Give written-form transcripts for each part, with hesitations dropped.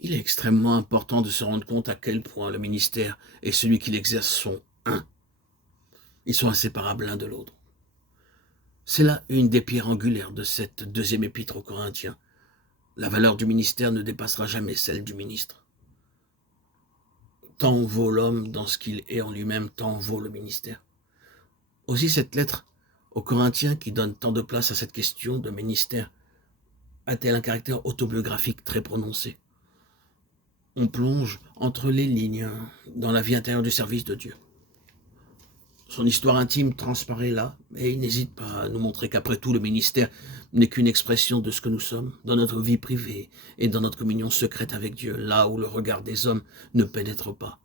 Il est extrêmement important de se rendre compte à quel point le ministère et celui qui l'exerce sont un. Ils sont inséparables l'un de l'autre. C'est là une des pierres angulaires de cette deuxième épître aux Corinthiens. La valeur du ministère ne dépassera jamais celle du ministre. Tant vaut l'homme dans ce qu'il est en lui-même, tant vaut le ministère. Aussi cette lettre aux Corinthiens qui donne tant de place à cette question de ministère a-t-elle un caractère autobiographique très prononcé. On plonge entre les lignes dans la vie intérieure du service de Dieu. Son histoire intime transparaît là, et il n'hésite pas à nous montrer qu'après tout, le ministère n'est qu'une expression de ce que nous sommes, dans notre vie privée et dans notre communion secrète avec Dieu, là où le regard des hommes ne pénètre pas.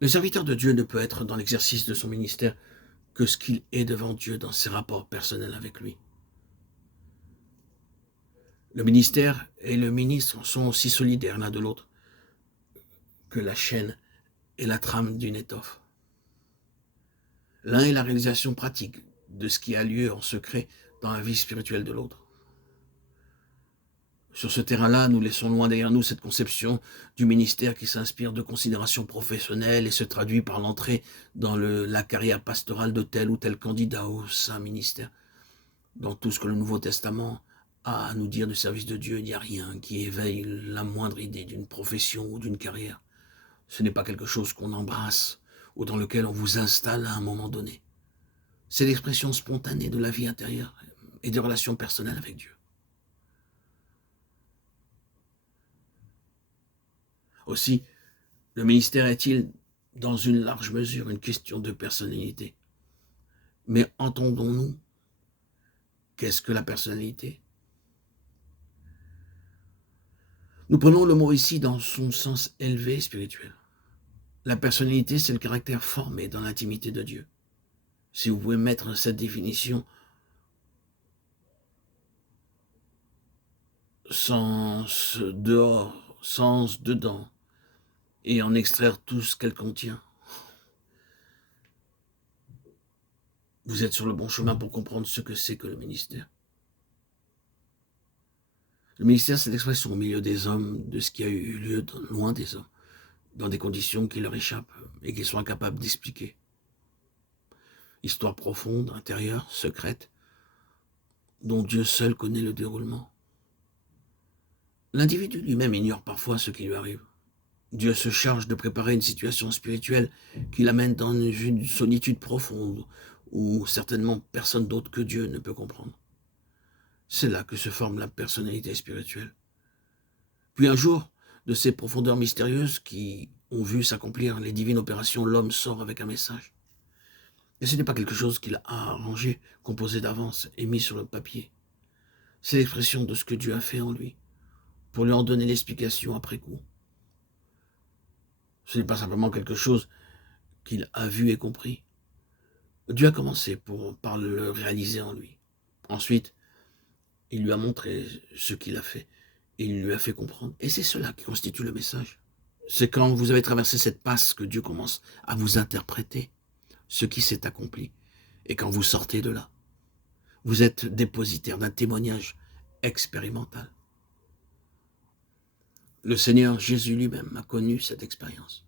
Le serviteur de Dieu ne peut être dans l'exercice de son ministère que ce qu'il est devant Dieu dans ses rapports personnels avec lui. Le ministère et le ministre sont aussi solidaires l'un de l'autre que la chaîne et la trame d'une étoffe. L'un est la réalisation pratique de ce qui a lieu en secret dans la vie spirituelle de l'autre. Sur ce terrain-là, nous laissons loin derrière nous cette conception du ministère qui s'inspire de considérations professionnelles et se traduit par l'entrée dans la carrière pastorale de tel ou tel candidat au saint ministère. Dans tout ce que le Nouveau Testament a à nous dire du service de Dieu, il n'y a rien qui éveille la moindre idée d'une profession ou d'une carrière. Ce n'est pas quelque chose qu'on embrasse ou dans lequel on vous installe à un moment donné. C'est l'expression spontanée de la vie intérieure et des relations personnelles avec Dieu. Aussi, le ministère est-il, dans une large mesure, une question de personnalité. Mais entendons-nous, qu'est-ce que la personnalité? Nous prenons le mot ici dans son sens élevé spirituel. La personnalité, c'est le caractère formé dans l'intimité de Dieu. Si vous pouvez mettre cette définition sens dehors, sens dedans, et en extraire tout ce qu'elle contient, vous êtes sur le bon chemin pour comprendre ce que c'est que le ministère. Le ministère, c'est l'expression au milieu des hommes de ce qui a eu lieu loin des hommes, dans des conditions qui leur échappent et qu'ils sont incapables d'expliquer. Histoire profonde, intérieure, secrète, dont Dieu seul connaît le déroulement. L'individu lui-même ignore parfois ce qui lui arrive. Dieu se charge de préparer une situation spirituelle qui l'amène dans une solitude profonde où certainement personne d'autre que Dieu ne peut comprendre. C'est là que se forme la personnalité spirituelle. Puis un jour, de ces profondeurs mystérieuses qui ont vu s'accomplir les divines opérations, l'homme sort avec un message. Et ce n'est pas quelque chose qu'il a arrangé, composé d'avance et mis sur le papier. C'est l'expression de ce que Dieu a fait en lui, pour lui en donner l'explication après coup. Ce n'est pas simplement quelque chose qu'il a vu et compris. Dieu a commencé par le réaliser en lui. Ensuite, il lui a montré ce qu'il a fait. Et il lui a fait comprendre. Et c'est cela qui constitue le message. C'est quand vous avez traversé cette passe que Dieu commence à vous interpréter ce qui s'est accompli. Et quand vous sortez de là, vous êtes dépositaire d'un témoignage expérimental. Le Seigneur Jésus lui-même a connu cette expérience.